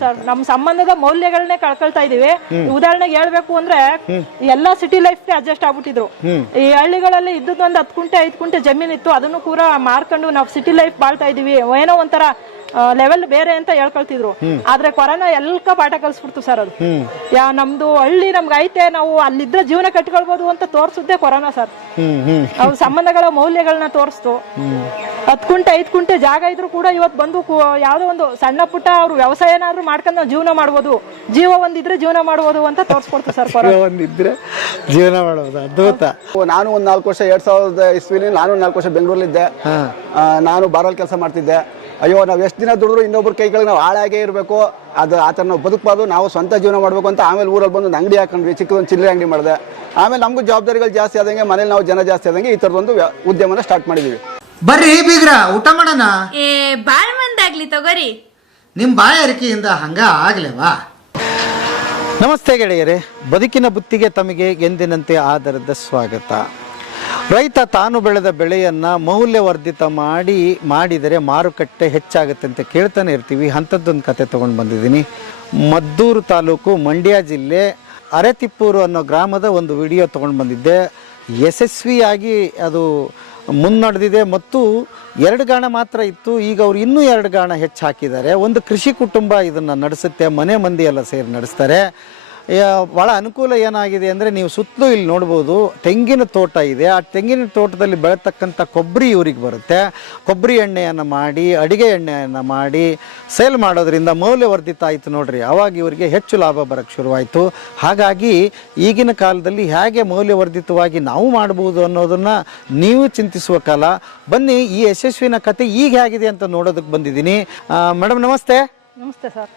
Sir ನಮ್ಮ ಸಂಬಂಧದ ಮೌಲ್ಯಗಳನ್ನೇ ಕಳ್ಕೊಳ್ತಾ ಇದೀವಿ. ಉದಾಹರಣೆಗೆ ಹೇಳ್ಬೇಕು ಅಂದ್ರೆ ಎಲ್ಲಾ ಸಿಟಿ ಲೈಫ್ಗೆ ಅಡ್ಜಸ್ಟ್ ಆಗ್ಬಿಟ್ಟಿದ್ರು. ಈ ಹಳ್ಳಿಗಳಲ್ಲಿ ಇದ್ದದ್ದು ಒಂದು 10 ಗುಂಟೆ 5 ಗುಂಟೆ ಜಮೀನ್ ಇತ್ತು, ಅದನ್ನು ಕೂಡ ಮಾರ್ಕೊಂಡು ನಾವು ಸಿಟಿ ಲೈಫ್ ಬಾಳ್ತಾ ಇದೀವಿ, ಏನೋ ಒಂಥರ ಲೆವೆಲ್ ಬೇರೆ ಅಂತ ಹೇಳ್ಕೊಳ್ತಿದ್ರು. ಆದ್ರೆ ಕೊರೋನಾ ಎಲ್ಲ ಪಾಠ ಕಲ್ಸ್ಬಿಡ್ತು ಸರ್. ಅದು ನಮ್ದು ಹಳ್ಳಿ ನಮ್ಗೆ ಐತೆ, ನಾವು ಅಲ್ಲಿದ್ರೆ ಜೀವನ ಕಟ್ಕೊಳ್ಬಹುದು ಅಂತ ತೋರ್ಸುತ್ತೆ ಕೊರೋನಾ ಸರ್. ಅವ್ರ ಸಂಬಂಧಗಳ ಮೌಲ್ಯಗಳನ್ನ ತೋರಿಸ್ತು. 10 ಗುಂಟೆ 5 ಗುಂಟೆ ಜಾಗ ಇದ್ರು ಕೂಡ ಇವತ್ತು ಬಂದು ಯಾವ್ದೋ ಒಂದು ಸಣ್ಣ ಪುಟ್ಟ ಅವ್ರು ವ್ಯವಸಾಯ ಏನಾದ್ರು ಮಾಡ್ಕೊಂಡು ನಾವು ಜೀವನ ಮಾಡ್ಬೋದು, ಜೀವ ಒಂದಿದ್ರೆ ಜೀವನ ಮಾಡ್ಬೋದು ಅಂತ ತೋರಿಸ್ಕೊಡ್ತು ಸರ್. ಒಂದಿದ್ರೆ ಜೀವನ ಮಾಡ್ಬೋದು. ಅದ್ಭುತ. ನಾನು ಒಂದು 4 ವರ್ಷ 2000 ಇಸ್ವಿಲಿ ನಾನು 4 ವರ್ಷ ಬೆಂಗಳೂರಲ್ಲಿದ್ದೆ. ನಾನು ಬಾರಲ್ಲಿ ಕೆಲಸ ಮಾಡ್ತಿದ್ದೆ. ಅಯ್ಯೋ ನಾವು ಎಷ್ಟು ದಿನ ದುಡಿದ್ರು ಇನ್ನೊಬ್ರ ಕೈಗಳಿಗೆ ನಾವು ಹಾಳಾಗೇ ಇರಬೇಕು, ಅದು ಆ ಥರ ನಾವು ಬದುಕಬಾರ್ದು, ನಾವು ಸ್ವಂತ ಜೀವನ ಮಾಡಬೇಕು ಅಂತ ಆಮೇಲೆ ಊರಲ್ಲಿ ಬಂದು ಒಂದು ಅಂಗಡಿ ಹಾಕೊಂಡ್ವಿ, ಚಿಕ್ಕದೊಂದು ಚಿಲ್ಲರೆ ಅಂಗಡಿ ಮಾಡಿದೆ. ಆಮೇಲೆ ನಮಗೂ ಜವಾಬ್ದಾರಿಗಳು ಜಾಸ್ತಿ ಆದಂಗೆ, ಮನೇಲಿ ನಾವು ಜನ ಜಾಸ್ತಿ ಆದಂಗೆ ಈ ಥರದೊಂದು ಉದ್ಯಮನ ಸ್ಟಾರ್ಟ್ ಮಾಡಿದ್ದೀವಿ. ಬರ್ರಿ ಬೀಗ್ರ ಊಟ ಮಾಡೋಣ. ಬಾಳ್ ಮಂದಾಗ್ಲಿ ತಗೋರಿ. ನಿಮ್ಮ ಬಾಯಾರಿಕೆಯಿಂದ ಹಂಗ ಆಗ್ಲೇವಾ? ನಮಸ್ತೆ ಗೆಳೆಯರೇ, ಬದುಕಿನ ಬುತ್ತಿಗೆ ತಮಗೆ ಎಂದಿನಂತೆ ಆಧಾರದ ಸ್ವಾಗತ. ರೈತ ತಾನು ಬೆಳೆದ ಬೆಳೆಯನ್ನು ಮೌಲ್ಯವರ್ಧಿತ ಮಾಡಿದರೆ ಮಾರುಕಟ್ಟೆ ಹೆಚ್ಚಾಗುತ್ತೆ ಅಂತ ಕೇಳ್ತಾನೆ ಇರ್ತೀವಿ. ಅಂಥದ್ದೊಂದು ಕತೆ ತೊಗೊಂಡು ಬಂದಿದ್ದೀನಿ. ಮದ್ದೂರು ತಾಲೂಕು ಮಂಡ್ಯ ಜಿಲ್ಲೆ ಅರೆತಿಪ್ಪೂರು ಅನ್ನೋ ಗ್ರಾಮದ ಒಂದು ವಿಡಿಯೋ ತೊಗೊಂಡು ಬಂದಿದ್ದೆ. ಯಶಸ್ವಿಯಾಗಿ ಅದು ಮುನ್ನಡೆದಿದೆ ಮತ್ತು 2 ಗಾಣ ಮಾತ್ರ ಇತ್ತು, ಈಗ ಅವ್ರು ಇನ್ನೂ 2 ಗಾಣ ಹೆಚ್ಚು ಹಾಕಿದ್ದಾರೆ. ಒಂದು ಕೃಷಿ ಕುಟುಂಬ ಇದನ್ನು ನಡೆಸುತ್ತೆ, ಮನೆ ಮಂದಿ ಎಲ್ಲ ಸೇರಿ ನಡೆಸ್ತಾರೆ. ಭಾಳ ಅನುಕೂಲ ಏನಾಗಿದೆ ಅಂದರೆ, ನೀವು ಸುತ್ತಲೂ ಇಲ್ಲಿ ನೋಡ್ಬೋದು ತೆಂಗಿನ ತೋಟ ಇದೆ. ಆ ತೆಂಗಿನ ತೋಟದಲ್ಲಿ ಬೆಳೆತಕ್ಕಂಥ ಕೊಬ್ಬರಿ ಇವ್ರಿಗೆ ಬರುತ್ತೆ. ಕೊಬ್ಬರಿ ಎಣ್ಣೆಯನ್ನು ಮಾಡಿ, ಅಡಿಗೆ ಎಣ್ಣೆಯನ್ನು ಮಾಡಿ ಸೇಲ್ ಮಾಡೋದ್ರಿಂದ ಮೌಲ್ಯವರ್ಧಿತ ಆಯಿತು ನೋಡ್ರಿ. ಆವಾಗ ಇವರಿಗೆ ಹೆಚ್ಚು ಲಾಭ ಬರೋಕ್ಕೆ ಶುರುವಾಯಿತು. ಹಾಗಾಗಿ ಈಗಿನ ಕಾಲದಲ್ಲಿ ಹೇಗೆ ಮೌಲ್ಯವರ್ಧಿತವಾಗಿ ನಾವು ಮಾಡ್ಬೋದು ಅನ್ನೋದನ್ನು ನೀವು ಚಿಂತಿಸುವ ಕಾಲ. ಬನ್ನಿ, ಈ ಯಶಸ್ವಿನ ಕತೆ ಈಗ ಹೇಗಿದೆ ಅಂತ ನೋಡೋದಕ್ಕೆ ಬಂದಿದ್ದೀನಿ. ಮೇಡಮ್ ನಮಸ್ತೆ. ನಮಸ್ತೆ ಸರ್,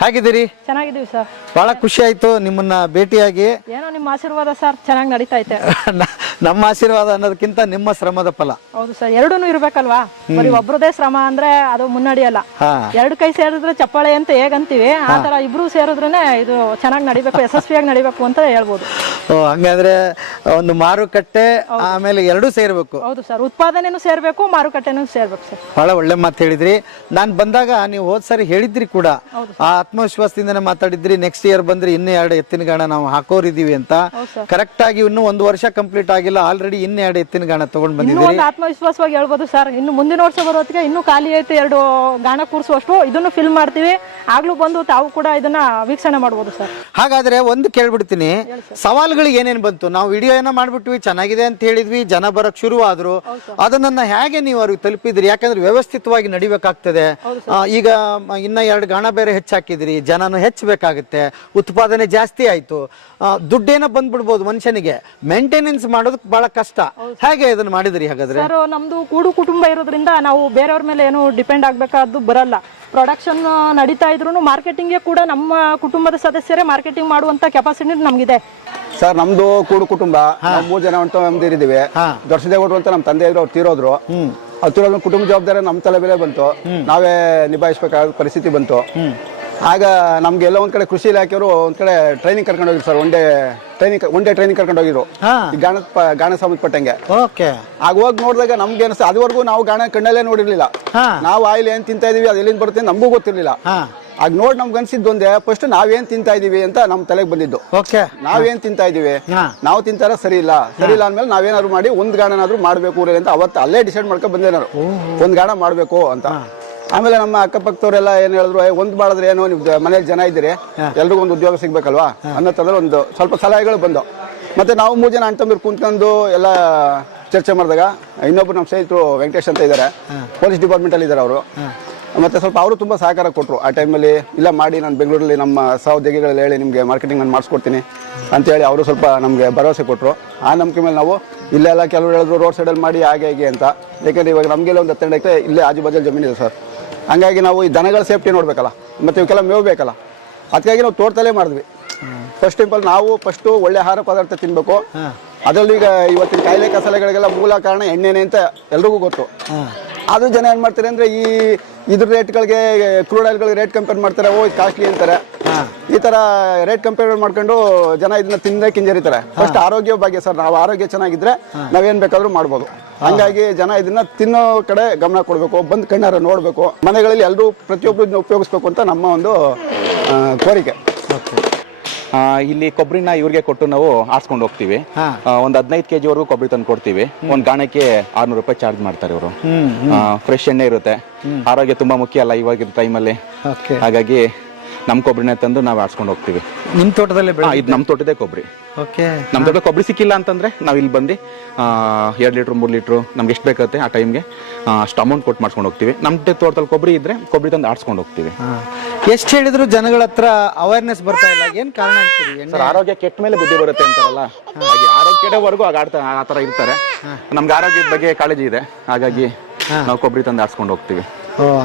ಹೇಗಿದ್ದೀರಿ? ಚೆನ್ನಾಗಿದ್ದೀವಿ ಸರ್. ಬಹಳ ಖುಷಿ ಆಯ್ತು ನಿಮ್ಮನ್ನ ಭೇಟಿಯಾಗಿ. ಏನೋ ನಿಮ್ಮ ಆಶೀರ್ವಾದ ಸರ್, ಚೆನ್ನಾಗಿ ನಡೀತಾ ಐತೆ. ನಮ್ಮ ಆಶೀರ್ವಾದ ಅನ್ನೋದಕ್ಕಿಂತ ನಿಮ್ಮ ಶ್ರಮದ ಫಲ. ಹೌದು ಸರ್, ಎರಡೂನು ಇರ್ಬೇಕಲ್ವಾ? ಬರೀ ಒಬ್ರದೇ ಶ್ರಮ ಅಂದ್ರೆ ಅದು ಮುನ್ನಡಿಯಲ್ಲ. 2 ಕೈ ಸೇರಿದ್ರೆ ಚಪ್ಪಾಳೆ ಅಂತ ಹೇಗಂತೀವಿ, ಆ ತರ ಇಬ್ರು ಸೇರಿದ್ರೇನೆ ಇದು ಚೆನ್ನಾಗಿ ನಡಿಬೇಕು, ಯಶಸ್ವಿಯಾಗಿ ನಡಿಬೇಕು ಅಂತ ಹೇಳ್ಬೋದು. ಹಂಗಂದ್ರೆ ಒಂದು ಮಾರುಕಟ್ಟೆ ಆಮೇಲೆ 2 ಸೇರ್ಬೇಕು. ಹೌದು ಸರ್, ಉತ್ಪಾದನೆನೂ ಸೇರ್ಬೇಕು, ಮಾರುಕಟ್ಟೆನೂ ಸೇರ್ಬೇಕು ಸರ್. ಬಹಳ ಒಳ್ಳೆ ಮಾತು ಹೇಳಿದ್ರಿ. ನಾನು ಬಂದಾಗ ನೀವು ಹೋದ್ ಸಾರಿ ಹೇಳಿದ್ರಿ ಕೂಡ, ಆ ಆತ್ಮವಿಶ್ವಾಸದಿಂದನೇ ಮಾತಾಡಿದ್ರಿ. ನೆಕ್ಸ್ಟ್ ಇಯರ್ ಬಂದ್ರೆ ಇನ್ನೂ 2 ಎತ್ತಿನ ಗಾಣ ನಾವು ಹಾಕೋರಿದೀವಿ ಅಂತ. ಕರೆಕ್ಟ್ ಆಗಿ ಇನ್ನೂ 1 ವರ್ಷ ಕಂಪ್ಲೀಟ್ ಆಗಿಲ್ಲ, ಆಲ್ರೆಡಿ ಇನ್ನೂ 2 ಎತ್ತಿನ ಗಾಣ ತಗೊಂಡ್ ಬಂದಿದ್ದೀರಿ. ಆತ್ಮವಿಶ್ವಾಸವಾಗಿ ಹೇಳ್ಬೋದು ಸರ್. ಇನ್ನು ಮುಂದಿನ ವರ್ಷ ಬರೋದಕ್ಕೆ ಇನ್ನೂ ಖಾಲಿ ಐತೆ 2 ಗಾಣ ಕೂರಿಸುವಷ್ಟು. ಇದನ್ನು ಫಿಲ್ ಮಾಡ್ತೀವಿ, ಆಗ್ಲೂ ಬಂದು ತಾವು ಕೂಡ ಇದನ್ನ ವೀಕ್ಷಣೆ ಮಾಡಬಹುದು ಸರ್. ಹಾಗಾದ್ರೆ ಒಂದು ಕೇಳ್ಬಿಡ್ತೀನಿ, ಸವಾಲುಗಳು ಏನೇನು ಬಂತು? ನಾವು ವಿಡಿಯೋ ಏನೋ ಮಾಡ್ಬಿಟ್ವಿ, ಚೆನ್ನಾಗಿದೆ ಅಂತ ಹೇಳಿದ್ವಿ, ಜನ ಬರಕ್ ಶುರು ಆದ್ರು. ಅದನ್ನ ಹೇಗೆ ನೀವು ಅವ್ರಿಗೆ ತಲುಪಿದ್ರಿ? ಯಾಕಂದ್ರೆ ವ್ಯವಸ್ಥಿತವಾಗಿ ನಡಿಬೇಕಾಗ್ತದೆ. ಈಗ ಇನ್ನ 2 ಗಾಣ ಬೇರೆ ಹೆಚ್ಚಾಕಿದ್ರಿ, ಜನನು ಹೆಚ್ಚಬೇಕಾಗುತ್ತೆ, ಉತ್ಪಾದನೆ ಜಾಸ್ತಿ ಆಯ್ತು, ದುಡ್ಡೇನೋ ಬಂದ್ಬಿಡ್ಬೋದು ಮನುಷ್ಯನಿಗೆ, ಮೇಂಟೆನೆನ್ಸ್ ಮಾಡೋದಕ್ಕೆ ಬಹಳ ಕಷ್ಟ. ಹೇಗೆ ಇದನ್ನ ಮಾಡಿದ್ರಿ? ಹಾಗಾದ್ರೆ ಸರ್, ನಮ್ದು ಕೂಡು ಕುಟುಂಬ ಇರೋದ್ರಿಂದ ನಾವು ಬೇರೆಯವ್ರ ಮೇಲೆ ಏನು ಡಿಪೆಂಡ್ ಆಗ್ಬೇಕಾದ್ದು ಬರಲ್ಲ. ಪ್ರೊಡಕ್ಷನ್ ನಡೀತಾ ಇದ್ರು ಮಾರ್ಕೆಟಿಂಗ್ಗೆ ಕೂಡ ನಮ್ಮ ಕುಟುಂಬದ ಸದಸ್ಯರೇ ಮಾರ್ಕೆಟಿಂಗ್ ಮಾಡುವಂತ ಕೆಪಾಸಿಟಿ ನಮ್ಗಿದೆ ಸರ್. ನಮ್ದು ಕೂಡು ಕುಟುಂಬ, 3 ಜನ ನಮ್ದಿರಿದೀವಿ. ದೊಡ್ಡದೇಗೌಡರು ಅಂತ ನಮ್ಮ ತಂದೆ ಇದ್ರು, ಅವ್ರು ತೀರೋದ್ರು. ಅವ್ರು ತೀರೋದ್ರ ಕುಟುಂಬ ಜವಾಬ್ದಾರಿ ನಮ್ಮ ತಲೆ ಮೇಲೆ ಬಂತು, ನಾವೇ ನಿಭಾಯಿಸಬೇಕಾದ ಪರಿಸ್ಥಿತಿ ಬಂತು. ಆಗ ನಮ್ಗೆ ಎಲ್ಲ ಒಂದ್ ಕಡೆ ಕೃಷಿ ಇಲಾಖೆಯವರು ಒಂದ್ ಕಡೆ ಟ್ರೈನಿಂಗ್ ಕರ್ಕೊಂಡು ಹೋಗಿದ್ರು ಸರ್. ಒನ್ ಡೇ ಟ್ರೈನಿಂಗ್ ಕರ್ಕೊಂಡು ಹೋಗಿದ್ರು ಗಾಣ ಸಂಬಂಧಪಟ್ಟಂಗೆ. ಆಗ ಹೋಗಿ ನೋಡಿದಾಗ ನಮ್ಗೆ ಅನಿಸ್ತು, ಅದುವರೆಗೂ ನಾವು ಗಾಣ ಕಣ್ಣಲ್ಲೇ ನೋಡಿರ್ಲಿಲ್ಲ. ನಾವು ಆಯಿಲ್ ಏನ್ ತಿಂತಾ ಇದೀವಿ, ಅದು ಎಲ್ಲಿಂದ ಬರುತ್ತೆ ನಮಗೂ ಗೊತ್ತಿರ್ಲಿಲ್ಲ. ಆಗ ನೋಡಿ ನಮ್ಗೆ ಅನ್ಸಿದ್ದು ಒಂದೇ, ಫಸ್ಟ್ ನಾವೇನ್ ತಿಂತಾ ಇದೀವಿ ಅಂತ ನಮ್ ತಲೆಗೆ ಬಂದಿದ್ದು. ನಾವೇನ್ ತಿಂತಾ ಇದೀವಿ, ನಾವು ತಿಂತಾರ ಸರಿ ಇಲ್ಲ ಅಂದ್ಮೇಲೆ ನಾವೇನಾದ್ರು ಮಾಡಿ 1 ಗಾಣನಾದ್ರು ಮಾಡ್ಬೇಕು ಊರಲ್ಲಿ ಅಂತ ಅವತ್ತು ಅಲ್ಲೇ ಡಿಸೈಡ್ ಮಾಡ್ಕೊಂಡು ಬಂದೇನಾರು 1 ಗಾಣ ಮಾಡ್ಬೇಕು ಅಂತ. ಆಮೇಲೆ ನಮ್ಮ ಅಕ್ಕಪಕ್ಕದವರೆಲ್ಲ ಏನ್ ಹೇಳಿದ್ರು, 1 ಮಾಡಿದ್ರೆ ಏನೋ, ನೀವು ಮನೇಲಿ ಜನ ಇದ್ದೀರಿ, ಎಲ್ರಿಗೂ ಒಂದು ಉದ್ಯೋಗ ಸಿಗ್ಬೇಕಲ್ವಾ ಅನ್ನೋ ತಂದ್ರೆ ಒಂದು ಸ್ವಲ್ಪ ಸಲಹೆಗಳು ಬಂದು. ಮತ್ತೆ ನಾವು 3 ಜನ ಅಣ್ಣ ತಮ್ಮರು ಕುಂತ್ಕೊಂಡು ಎಲ್ಲ ಚರ್ಚೆ ಮಾಡಿದಾಗ, ಇನ್ನೊಬ್ರು ನಮ್ಮ ಸ್ನೇಹಿತರು ವೆಂಕಟೇಶ್ ಅಂತ ಇದ್ದಾರೆ, ಪೊಲೀಸ್ ಡಿಪಾರ್ಟ್ಮೆಂಟ್ ಅಲ್ಲಿ ಇದ್ದಾರೆ ಅವರು. ಮತ್ತೆ ಸ್ವಲ್ಪ ಅವರು ತುಂಬಾ ಸಹಕಾರ ಕೊಟ್ಟರು ಆ ಟೈಮಲ್ಲಿ. ಇಲ್ಲ ಮಾಡಿ, ನಾನು ಬೆಂಗಳೂರಲ್ಲಿ ನಮ್ಮ ಸಹೋದ್ಯೋಗಿಗಳಲ್ಲಿ ಹೇಳಿ ನಿಮಗೆ ಮಾರ್ಕೆಟಿಂಗ್ ನಾನು ಮಾಡಿಸ್ಕೊಡ್ತೀನಿ ಅಂತೇಳಿ ಅವರು ಸ್ವಲ್ಪ ನಮಗೆ ಭರವಸೆ ಕೊಟ್ಟರು. ಆ ನಂಬಿಕೆ ಮೇಲೆ ನಾವು ಇಲ್ಲೆಲ್ಲ ಕೆಲವರು ಹೇಳಿದ್ರು ರೋಡ್ ಸೈಡಲ್ಲಿ ಮಾಡಿ ಹಾಗೆ ಹೀಗೆ ಅಂತ. ಯಾಕಂದ್ರೆ ಇವಾಗ ನಮಗೆಲ್ಲ ಒಂದು 12 ಎಕರೆ ಇಲ್ಲೇ ಆಜು ಬಾಜು ಜಮೀನಿದೆ ಸರ್. ಹಂಗಾಗಿ ನಾವು ಈ ದನಗಳ ಸೇಫ್ಟಿ ನೋಡ್ಬೇಕಲ್ಲ, ಮತ್ತೆ ಇವಕ್ಕೆಲ್ಲ ಮೇವು ಬೇಕಲ್ಲ, ಅದಕ್ಕಾಗಿ ನಾವು ತೋಟದಲ್ಲೇ ಮಾಡಿದ್ವಿ. ಫಸ್ಟ್ ಟೈಂಪಲ್ ನಾವು ಒಳ್ಳೆ ಆಹಾರ ಪದಾರ್ಥ ತಿನ್ಬೇಕು. ಅದರಲ್ಲೂ ಈಗ ಇವತ್ತಿನ ಕಾಯಿಲೆ ಕಸಲೆಗಳಿಗೆಲ್ಲ ಮೂಲ ಕಾರಣ ಎಣ್ಣೆನೆ ಅಂತ ಎಲ್ರಿಗೂ ಗೊತ್ತು. ಅದು ಜನ ಏನ್ ಮಾಡ್ತಾರೆ ಅಂದ್ರೆ, ಇದ್ರ ರೇಟ್ಗಳಿಗೆ, ಕ್ರೂಡ್ ಆಯಿಲ್ಗಳಿಗೆ ರೇಟ್ ಕಂಪೇರ್ ಮಾಡ್ತಾರೆ, ಇದು ಕಾಸ್ಟ್ಲಿ ಅಂತಾರೆ. ಈ ತರ ರೇಟ್ ಕಂಪೇರ್ ಮಾಡ್ಕೊಂಡು ಜನ ಇದನ್ನ ತಿಂದೇ ಕಿಂಜರಿತಾರೆ. ಫಸ್ಟ್ ಆರೋಗ್ಯ ಬಗ್ಗೆ ಸರ್, ನಾವು ಆರೋಗ್ಯ ಚೆನ್ನಾಗಿದ್ರೆ ನಾವೇನ್ ಬೇಕಾದ್ರೂ ಮಾಡ್ಬೋದು. ಹಂಗಾಗಿ ಜನ ಇದನ್ನ ತಿನ್ನೋ ಕಡೆ ಗಮನ ಕೊಡಬೇಕು, ಬಂದ್ ಕಣ್ಣಾರ ನೋಡ್ಬೇಕು, ಮನೆಗಳಲ್ಲಿ ಎಲ್ಲರೂ ಪ್ರತಿಯೊಬ್ಬರು ಇದನ್ನ ಉಪಯೋಗಿಸ್ಬೇಕು ಅಂತ ನಮ್ಮ ಒಂದು ಕೋರಿಕೆ. ಇಲ್ಲಿ ಕೊಬ್ಬರಿನ ಇವ್ರಿಗೆ ಕೊಟ್ಟು ನಾವು ಆರಿಸ್ಕೊಂಡು ಹೋಗ್ತೀವಿ. ಒಂದು 15 kg ವರೆಗೂ ಕೊಬ್ಬರಿ ತಂದು ಕೊಡ್ತೀವಿ. ಒಂದು ಗಾಣಕ್ಕೆ 600 ರೂಪಾಯಿ ಚಾರ್ಜ್ ಮಾಡ್ತಾರೆ ಇವರು. ಫ್ರೆಶ್ ಎಣ್ಣೆ ಇರುತ್ತೆ, ಆರೋಗ್ಯ ತುಂಬಾ ಮುಖ್ಯ ಅಲ್ಲ ಇವಾಗಿನ ಟೈಮಲ್ಲಿ. ಹಾಗಾಗಿ ನಮ್ ಕೊಬ್ಬರಿನೇ ತಂದು ನಾವು ಆರಿಸ್ಕೊಂಡು ಹೋಗ್ತೀವಿ. ನಿಮ್ ತೋಟದಲ್ಲೇ ಇದು ನಮ್ ತೋಟದೇ ಕೊಬ್ಬರಿ. ನಮ್ ತೋಟ ಕೊಬ್ಬರಿ ಸಿಕ್ಕಿಲ್ಲ ಅಂತಂದ್ರೆ ನಾವ್ ಇಲ್ಲಿ ಬಂದು 2 ಲೀಟ್ರ್ 3 ಲೀಟ್ರು ನಮ್ಗೆ ಎಷ್ಟು ಬೇಕಾಗುತ್ತೆ ಆ ಟೈಮ್ಗೆ ಅಷ್ಟು ಅಮೌಂಟ್ ಕೊಟ್ಟು ಮಾಡ್ಸ್ಕೊಂಡು ಹೋಗ್ತೀವಿ. ನಮ್ ತೋಟದಲ್ಲಿ ಕೊಬ್ಬರಿ ಇದ್ರೆ ಕೊಬ್ಬರಿ ತಂದು ಆರಿಸ್ಕೊಂಡು ಹೋಗ್ತೀವಿ. ಎಷ್ಟು ಹೇಳಿದ್ರು ಜನಗಳ ಹತ್ರ ಅವೇರ್ನೆಸ್ ಬರ್ತಾ ಇಲ್ಲ, ಏನ್ ಕಾರಣ ಅಂತೀರಿ? ಸರ್, ಆರೋಗ್ಯ ಕೆಟ್ಟ ಮೇಲೆ ಬುದ್ಧಿ ಬರುತ್ತೆ ಅಂತಾರಲ್ಲ, ಹಾಗೆ ಆರೋಗ್ಯ ಕೆಡವರೆಗೂ ಆ ತರ ಇರ್ತಾರೆ. ನಮ್ಗೆ ಆರೋಗ್ಯದ ಬಗ್ಗೆ ಕಾಳಜಿ ಇದೆ, ಹಾಗಾಗಿ ನಾವು ಕೊಬ್ಬರಿ ತಂದು ಆರಿಸ್ಕೊಂಡು ಹೋಗ್ತೀವಿ.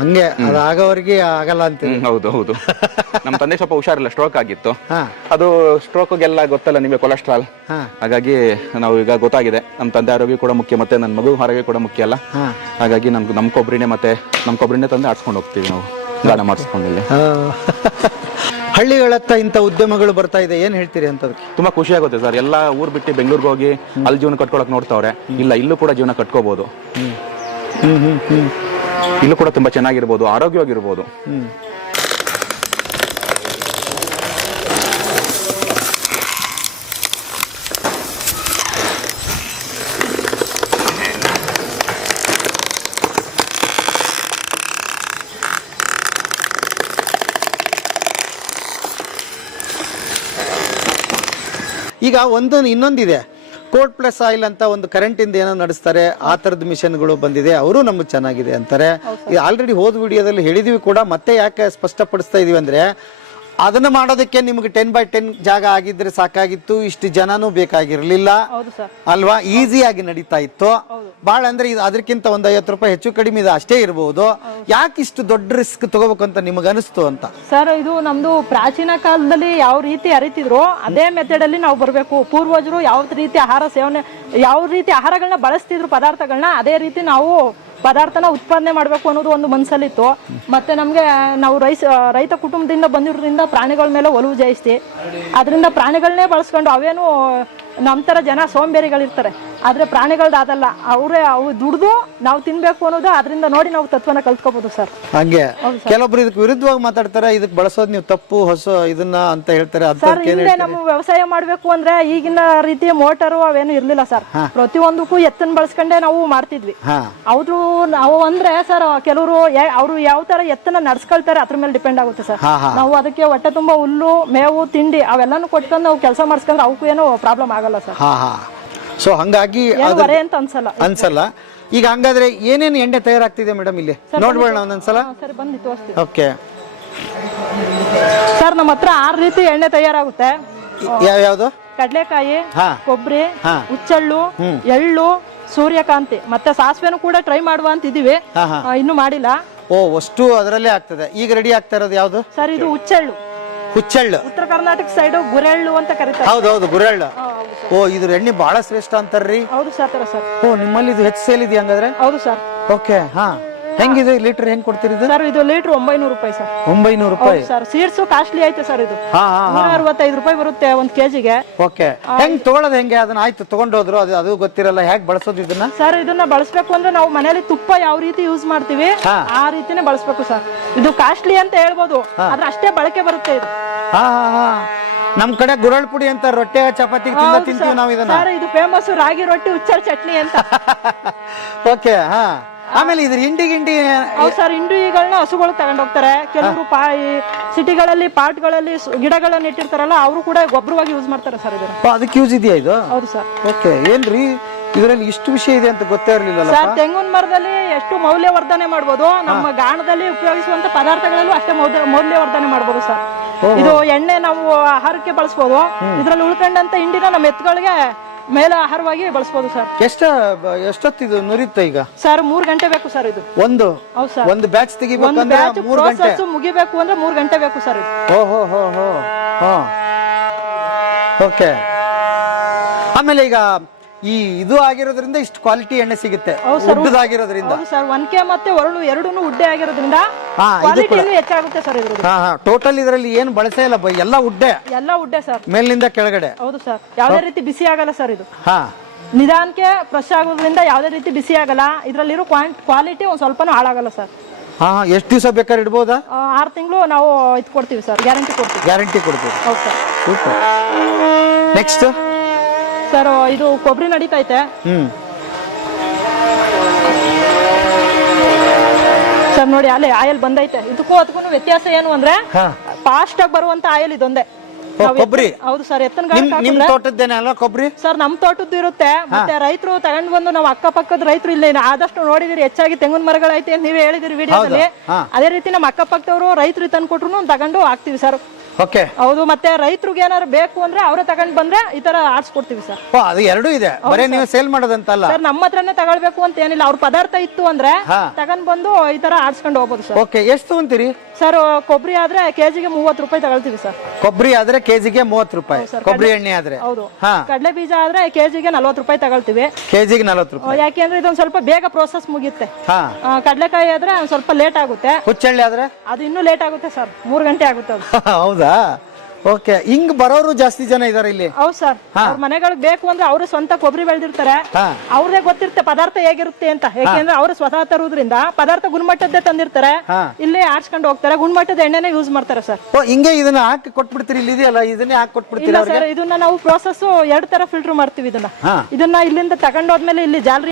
ಹಂಗೆ ಅದಾಗವರಿಗೆ ಆಗಲ್ಲ ಅಂತ. ಹೌದು ಹೌದು. ನಮ್ ತಂದೆ ಸ್ವಲ್ಪ ಹುಷಾರಿಲ್ಲ, ಸ್ಟ್ರೋಕ್ ಆಗಿತ್ತು. ಅದು ಸ್ಟ್ರೋಕ್ಗೆಲ್ಲ ಗೊತ್ತಲ್ಲ ನಿಮಗೆ, ಕೊಲೆಸ್ಟ್ರಾಲ್. ಹಾಗಾಗಿ ನಾವು ಈಗ ಗೊತ್ತಾಗಿದೆ ನಮ್ ತಂದೆ ಆರೋಗ್ಯ ಕೂಡ ಮುಖ್ಯ, ಮತ್ತೆ ನನ್ನ ಮಗು ಆರೋಗ್ಯ ಕೂಡ ಮುಖ್ಯ ಅಲ್ಲ. ಹಾಗಾಗಿ ನಮ್ ಕೊಬ್ಬರಿನೇ ತಂದು ಆಡ್ಸ್ಕೊಂಡು ಹೋಗ್ತೀವಿ ನಾವು, ಗಾಣ ಮಾಡಿಸ್ಕೊಂಡು. ಇಲ್ಲಿ ಹಳ್ಳಿಗಳತ್ತ ಇಂಥ ಉದ್ಯಮಗಳು ಬರ್ತಾ ಇದೆ, ಏನ್ ಹೇಳ್ತೀರಿ ಅಂತದಕ್ಕೆ? ತುಂಬಾ ಖುಷಿ ಆಗುತ್ತೆ ಸರ್. ಎಲ್ಲ ಊರ್ ಬಿಟ್ಟು ಬೆಂಗಳೂರಿಗೆ ಹೋಗಿ ಅಲ್ಲಿ ಜೀವನ ಕಟ್ಕೊಳಕ್ ನೋಡ್ತಾವ್ರೆ. ಇಲ್ಲ, ಇಲ್ಲೂ ಕೂಡ ಜೀವನ ಕಟ್ಕೋಬಹುದು. ಇಲ್ಲೂ ಕೂಡ ತುಂಬಾ ಚೆನ್ನಾಗಿರ್ಬೋದು, ಆರೋಗ್ಯವಾಗಿರ್ಬೋದು. ಈಗ ಇನ್ನೊಂದಿದೆ, ಕೋಲ್ಡ್ ಪ್ಲಸ್ ಆಯಿಲ್ ಅಂತ ಒಂದು ಕರೆಂಟ್ ಇಂದ ಏನೋ ನಡೆಸ್ತಾರೆ, ಆ ತರದ ಮಿಷನ್ಗಳು ಬಂದಿದೆ, ಅವರು ನಮ್ಗೆ ಚೆನ್ನಾಗಿದೆ ಅಂತಾರೆ. ಆಲ್ರೆಡಿ ಹೋದ ವಿಡಿಯೋದಲ್ಲಿ ಹೇಳಿದೀವಿ ಕೂಡ, ಮತ್ತೆ ಯಾಕೆ ಸ್ಪಷ್ಟಪಡಿಸ್ತಾ ಇದೀವಿ ಅಂದ್ರೆ, ಅದನ್ನ ಮಾಡೋದಕ್ಕೆ ನಿಮ್ಗೆ 10x10 ಜಾಗ ಆಗಿದ್ರೆ ಸಾಕಾಗಿತ್ತು, ಇಷ್ಟು ಜನನೂ ಬೇಕಾಗಿರ್ಲಿಲ್ಲ ಅಲ್ವಾ? ಈಸಿಯಾಗಿ ನಡೀತಾ ಇತ್ತು. ಬಾಳ ಅಂದ್ರೆ ಅದಕ್ಕಿಂತ ಒಂದು 50 ರೂಪಾಯಿ ಹೆಚ್ಚು ಕಡಿಮೆ ಇದೆ ಅಷ್ಟೇ ಇರಬಹುದು. ಯಾಕೆ ಇಷ್ಟು ದೊಡ್ಡ ರಿಸ್ಕ್ ತಗೋಬೇಕು ಅಂತ ನಿಮ್ಗೆ ಅನಿಸ್ತು ಅಂತ? ಸರ್, ಇದು ನಮ್ದು ಪ್ರಾಚೀನ ಕಾಲದಲ್ಲಿ ಯಾವ ರೀತಿ ಅರಿತಿದ್ರು ಅದೇ ಮೆಥಡ್ ಅಲ್ಲಿ ನಾವು ಬರ್ಬೇಕು. ಪೂರ್ವಜರು ಯಾವ ರೀತಿ ಆಹಾರ ಸೇವನೆ, ಯಾವ ರೀತಿ ಆಹಾರಗಳನ್ನ ಬಳಸ್ತಿದ್ರು, ಪದಾರ್ಥಗಳನ್ನ, ಅದೇ ರೀತಿ ನಾವು ಪದಾರ್ಥನ ಉತ್ಪಾದನೆ ಮಾಡಬೇಕು ಅನ್ನೋದು ಒಂದು ಮನಸ್ಸಲ್ಲಿತ್ತು. ಮತ್ತೆ ನಮಗೆ ನಾವು ರೈತ ಕುಟುಂಬದಿಂದ ಬಂದಿರೋದ್ರಿಂದ ಪ್ರಾಣಿಗಳ ಮೇಲೆ ಒಲವು ಜಯಿಸ್ತಿ, ಅದರಿಂದ ಪ್ರಾಣಿಗಳನ್ನೇ ಬಳಸ್ಕೊಂಡು, ಅವೇನು ನಮ್ಮ ಥರ ಜನ ಸೋಂಬೇರಿಗಳಿರ್ತಾರೆ, ಆದರೆ ಪ್ರಾಣಿಗಳದಾದಲ್ಲ, ಅವು ದುಡ್ದು ನಾವು ತಿನ್ಬೇಕು ಅನ್ನೋದು ಅದರಿಂದ ನೋಡಿ ನಾವು ತತ್ವನ ಕಲ್ತ್ಕೋಬಹುದು ಸರ್. ಹಂಗೆ ಕೆಲವೊಬ್ರು ಇದಕ್ಕೆ ವಿರುದ್ಧವಾಗಿ ಮಾತಾಡ್ತಾರೆ, ಇದಕ್ಕೆ ಬಳಸೋದು ನೀವು ತಪ್ಪು, ಇದನ್ನ ಅಂತ ಹೇಳ್ತಾರೆ. ಸರ್, ಹಿಂದೆ ನಮ್ಮ ವ್ಯವಸಾಯ ಮಾಡ್ಬೇಕು ಅಂದ್ರೆ ಈಗಿನ ರೀತಿಯ ಮೋಟರು ಅವೇನು ಇರ್ಲಿಲ್ಲ ಸರ್. ಪ್ರತಿಯೊಂದಕ್ಕೂ ಎತ್ತನ್ ಬಳಸ್ಕೊಂಡೆ ನಾವು ಮಾಡ್ತಿದ್ವಿ. ಅವ್ರು ನಾವು ಅಂದ್ರೆ ಸರ್, ಕೆಲವರು ಅವ್ರು ಯಾವ ತರ ಎತ್ತನ ನಡ್ಸ್ಕೊಳ್ತಾರೆ ಅದ್ರ ಮೇಲೆ ಡಿಪೆಂಡ್ ಆಗುತ್ತೆ ಸರ್. ನಾವು ಅದಕ್ಕೆ ಹೊಟ್ಟೆ ತುಂಬಾ ಹುಲ್ಲು, ಮೇವು, ತಿಂಡಿ ಅವೆಲ್ಲಾನು ಕೊಟ್ಕೊಂಡು ನಾವು ಕೆಲಸ ಮಾಡಿಸ್ಕೊಂಡ್ರೆ ಅವಕ್ಕೂ ಏನೋ ಪ್ರಾಬ್ಲಮ್ ಆಗಲ್ಲ ಸರ್. ಸೊ ಹಂಗಾಗಿ ಅಂತ ಅನ್ಸಲ್ಲ. ಈಗ ಹಂಗಾದ್ರೆ ಏನೇನು ಎಣ್ಣೆ ತಯಾರಾಗ್ತಿದೆ ಮೇಡಮ್ ಇಲ್ಲಿ ನೋಡ್ಬೋಣ ಒಂದೊಂದ್ಸಲ? ಸರಿ, ಬನ್ನಿ ತೋರಿಸ್ತೀವಿ. ಓಕೆ ಸರ್, ನಮ್ಮ ಹತ್ರ 6 ರೀತಿ ಎಣ್ಣೆ ತಯಾರಾಗುತ್ತೆ. ಯಾವ್ದು? ಕಡ್ಲೆಕಾಯಿ, ಕೊಬ್ಬರಿ, ಹುಚ್ಚೆಳ್ಳು, ಎಳ್ಳು, ಸೂರ್ಯಕಾಂತಿ, ಮತ್ತೆ ಸಾಸಿವೆನೂ ಕೂಡ ಟ್ರೈ ಮಾಡುವ ಅಂತ ಇದೀವಿ, ಇನ್ನು ಮಾಡಿಲ್ಲ. ಅಷ್ಟು ಅದರಲ್ಲೇ ಆಗ್ತದೆ. ಈಗ ರೆಡಿ ಆಗ್ತಾ ಇರೋದು ಯಾವ್ದು ಸರ್? ಇದು ಹುಚ್ಚೆಳ್ಳು. ಹುಚ್ಚೆಳ್ಳು ಉತ್ತರ ಕರ್ನಾಟಕ ಸೈಡ್ ಗುರೆಳ್ಳು ಅಂತ ಕರೀತಾರೆ. ಹೌದೌದು, ಗುರೆಳ್ಳು. ಇದು ಎಣ್ಣೆ ಬಹಳ ಶ್ರೇಷ್ಠ ಅಂತಾರ್ರಿ. ಹೌದು ಸರ್. ನಿಮ್ಮಲ್ಲಿ ಇದು ಹೆಚ್ಚು ಸೇಲ್ ಇದೆಯಾ ಹಂಗಾದ್ರೆ? ಹೌದು ಸರ್. ಓಕೆ. ಹೆಂಗಿದೆ ಲೀಟರ್? ಹೆಂಗ್ ಕೊಡ್ತೀರಿ ಸರ್? ಇದು ಲೀಟರ್ 900 ರೂಪಾಯಿ ಸರ್. 900 ರೂಪಾಯಿ ಸರ್. ಸೀಡ್ಸ್ ಕಾಸ್ಟ್ಲಿ ಐತೆ ಸರ್. ಇದು 165 ರೂಪಾಯಿ ಬರುತ್ತೆ 1 ಕೆಜಿಗೆ. ಓಕೆ. ಹೆಂಗ್ ತಗೊಳ್ಳೋದು ಹೆಂಗೆ? ಅದನ್ನ ಆಯ್ತು ತಗೊಂಡೋದ್ರು, ಅದು ಗೊತ್ತಿರಲ್ಲ, ಹೇಗ್ ಬಳಸೋದು ಇದನ್ನ? ಸರ್, ಇದನ್ನ ಬಳಸಬೇಕು ಅಂದ್ರೆ ನಾವು ಮನೆಯಲ್ಲಿ ತುಪ್ಪ ಯಾವ ರೀತಿ ಯೂಸ್ ಮಾಡ್ತೀವಿ ಆ ರೀತಿನೇ ಬಳಸಬೇಕು ಸರ್. ಇದು ಕಾಸ್ಟ್ಲಿ ಅಂತ ಹೇಳ್ಬೋದು, ಆದ್ರೆ ಅಷ್ಟೇ ಬಳಕೆ ಬರುತ್ತೆ ಇದು. ನಮ್ ಕಡೆ ಗುರಳ್ ಪುಡಿ ಅಂತ ರೊಟ್ಟೆ ಚಪಾತಿ ತಿಂತೀವಿ ನಾವು ಇದನ್ನ. ಸರ್, ಇದು ಫೇಮಸ್ ರಾಗಿ ರೊಟ್ಟಿ, ಹುಚ್ಚರ್ ಚಟ್ನಿ ಅಂತ. ಓಕೆ. ಆಮೇಲೆ ಇದ್ರ ಹಿಂಡಿ ಸರ್, ಹಿಂಡಿಗಳನ್ನ ಹಸುಗಳು ತಗೊಂಡ್ ಹೋಗ್ತಾರೆ. ಕೆಲವರು ಸಿಟಿಗಳಲ್ಲಿ ಪಾಟ್ಗಳಲ್ಲಿ ಗಿಡಗಳನ್ನ ಇಟ್ಟಿರ್ತಾರಲ್ಲ, ಅವರು ಕೂಡ ಗೊಬ್ಬರವಾಗಿ ಯೂಸ್ ಮಾಡ್ತಾರೆ ಸರ್. ಇದನ್ನ ಅದಕ್ಕೆ ಯೂಸ್ ಇದೆಯಾ ಇದು? ಹೌದು ಸರ್. ಓಕೆ. ಏನ್ರಿ ಇದರಲ್ಲಿ ಇಷ್ಟು ವಿಷಯ ಇದೆ ಅಂತ ಗೊತ್ತೇ ಇರಲಿಲ್ಲ ಸರ್. ತೆಂಗಿನ ಮರದಲ್ಲಿ ಎಷ್ಟು ಮೌಲ್ಯವರ್ಧನೆ ಮಾಡಬಹುದು, ನಮ್ಮ ಗಾಣದಲ್ಲಿ ಉಪಯೋಗಿಸುವಂತ ಪದಾರ್ಥಗಳಲ್ಲೂ ಅಷ್ಟೇ ಮೌಲ್ಯವರ್ಧನೆ ಮಾಡಬಹುದು ಸರ್. ಇದು ಎಣ್ಣೆ ನಾವು ಆಹಾರಕ್ಕೆ ಬಳಸಬಹುದು. ಇದ್ರಲ್ಲಿ ಉಳ್ಕೊಂಡಂತ ಹಿಂಡಿನ ನಮ್ಮ ಎತ್ತುಗಳಿಗೆ ಮೇಲೆ ಆಹಾರವಾಗಿ ಬಳಸಬಹುದು ಸರ್. ಎಷ್ಟೊತ್ತಿದು ನುರಿಯುತ್ತೆ ಈಗ? ಸರ್, 3 ಗಂಟೆ ಬೇಕು ಸರ್. ಇದು ಒಂದು ಬ್ಯಾಚ್ ತೆಗಿಬೇಕಂದ್ರೆ 3 ಗಂಟೆ ಮುಗಿಬೇಕು ಅಂದ್ರೆ 3 ಗಂಟೆ ಬೇಕು ಸರ್. ಓಕೆ. ಆಮೇಲೆ ಈಗ ಇದು ಆಗಿರೋದ್ರಿಂದ ಇಷ್ಟು ಕ್ವಾಲಿಟಿ ಎಣ್ಣೆ ಸಿಗುತ್ತೆ, ಉದ್ದದಾಗಿರೋದ್ರಿಂದ. ಸರ್, 1K ಮತ್ತೆ ಒರಳು ಎರಡೂನು ಉಡ್ಡೆ ಆಗಿರೋದ್ರಿಂದ ಹೆಚ್ಚಾಗುತ್ತೆ ಸರ್. ಟೋಟಲ್ ಇದರಲ್ಲಿ ಏನು ಬಳಸೇ ಇಲ್ಲ, ಎಲ್ಲ ಉಡ್ಡೆ ಸರ್. ಮೇಲಿಂದ ಕೆಳಗಡೆ. ಹೌದು ಸರ್. ಯಾವುದೇ ರೀತಿ ಬಿಸಿ ಆಗಲ್ಲ ಸರ್ ಇದು. ನಿಧಾನಕ್ಕೆ ಫ್ರೆಶ್ ಆಗೋದ್ರಿಂದ ಯಾವುದೇ ರೀತಿ ಬಿಸಿ ಆಗಲ್ಲ. ಇದರಲ್ಲಿರೋ ಕ್ವಾಲಿಟಿ ಒಂದ್ ಸ್ವಲ್ಪನೂ ಹಾಳಾಗಲ್ಲ ಸರ್. ಹಾ, ಎಷ್ಟು ದಿವಸ ಬೇಕಾದ್ರೆ ಇಡ್ಬೋದಾ? 6 ತಿಂಗಳು ನಾವು ಇದು ಕೊಡ್ತೀವಿ ಸರ್, ಗ್ಯಾರಂಟಿ ಕೊಡ್ತೀವಿ. ಗ್ಯಾರಂಟಿ ಕೊಡ್ತೀವಿ. ಹೌದು ಸರ್. ಸೂಪರ್. ನೆಕ್ಸ್ಟ್ ಸರ್ ಇದು ಕೊಬ್ಬರಿ ನಡೀತೈತೆ ಸರ್. ನೋಡಿ ಅಲ್ಲಿ ಆಯಿಲ್ ಬಂದೈತೆ. ಇದಕ್ಕೂ ಅದಕ್ಕೂ ವ್ಯತ್ಯಾಸ ಏನು ಅಂದ್ರೆ ಫಾಸ್ಟ್ ಆಗಿ ಬರುವಂತ ಆಯಿಲ್ ಇದೊಂದೇ. ಕೊಬ್ಬರಿ. ಹೌದು ಸರ್. ನಿಮ್ ತೋಟದ್ದೇನೆ ಅಲ್ಲ ಕೊಬ್ಬರಿ? ಸರ್ ನಮ್ ತೋಟದ್ದು ಇರುತ್ತೆ. ಮತ್ತೆ ರೈತರು ತಗೊಂಡ್ ಬಂದು ನಾವು ಅಕ್ಕಪಕ್ಕದ ರೈತರು ಇಲ್ಲಿ ಆದಷ್ಟು ನೋಡಿದಿರಿ, ಹೆಚ್ಚಾಗಿ ತೆಂಗಿನ ಮರಗಳೈತೆ ಅಂತ ನೀವೇ ಹೇಳಿದಿರಿ ವಿಡಿಯೋದಲ್ಲಿ. ಅದೇ ರೀತಿ ನಮ್ಮ ಅಕ್ಕಪಕ್ಕದವರು ರೈತರು ತಂದು ಕೊಟ್ರು ತಗೊಂಡು ಹಾಕ್ತಿವಿ ಸರ್. ಓಕೆ. ಹೌದು. ಮತ್ತೆ ರೈತರಿಗೆ ಏನಾದ್ರು ಬೇಕು ಅಂದ್ರೆ ಅವರೇ ತಗೊಂಡ್ ಬಂದ್ರೆ ಈ ತರ ಆಡ್ಸ್ಕೊಡ್ತೀವಿ ಸರ್. ಅದು ಎರಡೂ ಇದೆ, ಬರೀ ನೀವು ಸೇಲ್ ಮಾಡೋದಂತಲ್ಲ ಸರ್. ನಮ್ಮ ಹತ್ರನೇ ತಗೊಳ್ಬೇಕು ಅಂತ ಏನಿಲ್ಲ, ಅವ್ರ ಪದಾರ್ಥ ಇತ್ತು ಅಂದ್ರೆ ತಗೊಂಡ್ ಬಂದು ಈ ತರ ಆಡ್ಸ್ಕೊಂಡು ಹೋಗ್ಬೋದು ಸರ್. ಓಕೆ. ಎಷ್ಟು ತಗೊಂತೀರಿ ಸರ್? ಕೊಬ್ಬರಿ ಆದ್ರೆ ಕೆಜಿಗೆ 30 ರೂಪಾಯಿ ತಗೊಳ್ತೀವಿ ಸರ್. ಕೊಬ್ಬರಿ ಆದ್ರೆ ಕೆಜಿಗೆ 30 ರೂಪಾಯಿ. ಕೊಬ್ಬರಿ ಎಣ್ಣೆ ಆದ್ರೆ? ಹೌದು. ಕಡಲೆ ಬೀಜ ಆದ್ರೆ ಕೆಜಿಗೆ 40 ರೂಪಾಯಿ ತಗೊಳ್ತೀವಿ. ಕೆಜಿಗೆ 40 ರೂಪಾಯಿ. ಯಾಕೆಂದ್ರೆ ಇದೊಂದ್ ಸ್ವಲ್ಪ ಬೇಗ ಪ್ರೋಸೆಸ್ ಮುಗಿಯುತ್ತೆ. ಕಡಲೆಕಾಯಿ ಆದ್ರೆ ಒಂದ್ ಸ್ವಲ್ಪ ಲೇಟ್ ಆಗುತ್ತೆ. ಹುಚ್ಚೆಳ್ಳೆ ಆದ್ರೆ ಅದು ಇನ್ನೂ ಲೇಟ್ ಆಗುತ್ತೆ ಸರ್, 3 ಗಂಟೆ ಆಗುತ್ತೆ ಅದು. ಹೌದಾ? ಓಕೆ. ಹಿಂಗ್ ಬರೋರು ಜಾಸ್ತಿ ಜನ ಇದಾರೆ ಇಲ್ಲಿ? ಹೌದು ಸರ್. ಅವ್ರ ಮನೆಗಳಿಗೆ ಬೇಕು ಅಂದ್ರೆ ಅವರು ಸ್ವಂತ ಕೊಬ್ಬರಿ ಬೆಳೆದಿರ್ತಾರೆ. ಅವ್ರದೇ ಗೊತ್ತಿರುತ್ತೆ ಪದಾರ್ಥ ಹೇಗಿರುತ್ತೆ ಅಂತ. ಯಾಕೆಂದ್ರೆ ಅವರು ಸ್ವತಃ ತರುವುದ್ರಿಂದ ಪದಾರ್ಥ ಗುಣಮಟ್ಟದ್ದೇ ತಂದಿರ್ತಾರೆ. ಇಲ್ಲೇ ಆಡ್ಸ್ಕೊಂಡು ಹೋಗ್ತಾರೆ. ಗುಣಮಟ್ಟದ ಎಣ್ಣೆನೇ ಯೂಸ್ ಮಾಡ್ತಾರೆ ಸರ್. ಹಿಂಗೆ ಇದನ್ನ ಹಾಕಿ ಕೊಟ್ಬಿಡ್ತೀರಿ? ಇಲ್ಲಿ ಇದೆಯಲ್ಲ, ಇದನ್ನೇ ಹಾಕಿ ಕೊಟ್ಬಿಡ್ತೀರಾ? ಸರ್ ಇದನ್ನ ನಾವು ಪ್ರೋಸೆಸ್ 2 ತರ ಫಿಲ್ಟರ್ ಮಾಡ್ತೀವಿ. ಇದನ್ನ ಇಲ್ಲಿಂದ ತಗೊಂಡೋದ್ಮೇಲೆ ಇಲ್ಲಿ ಜಾಲರಿ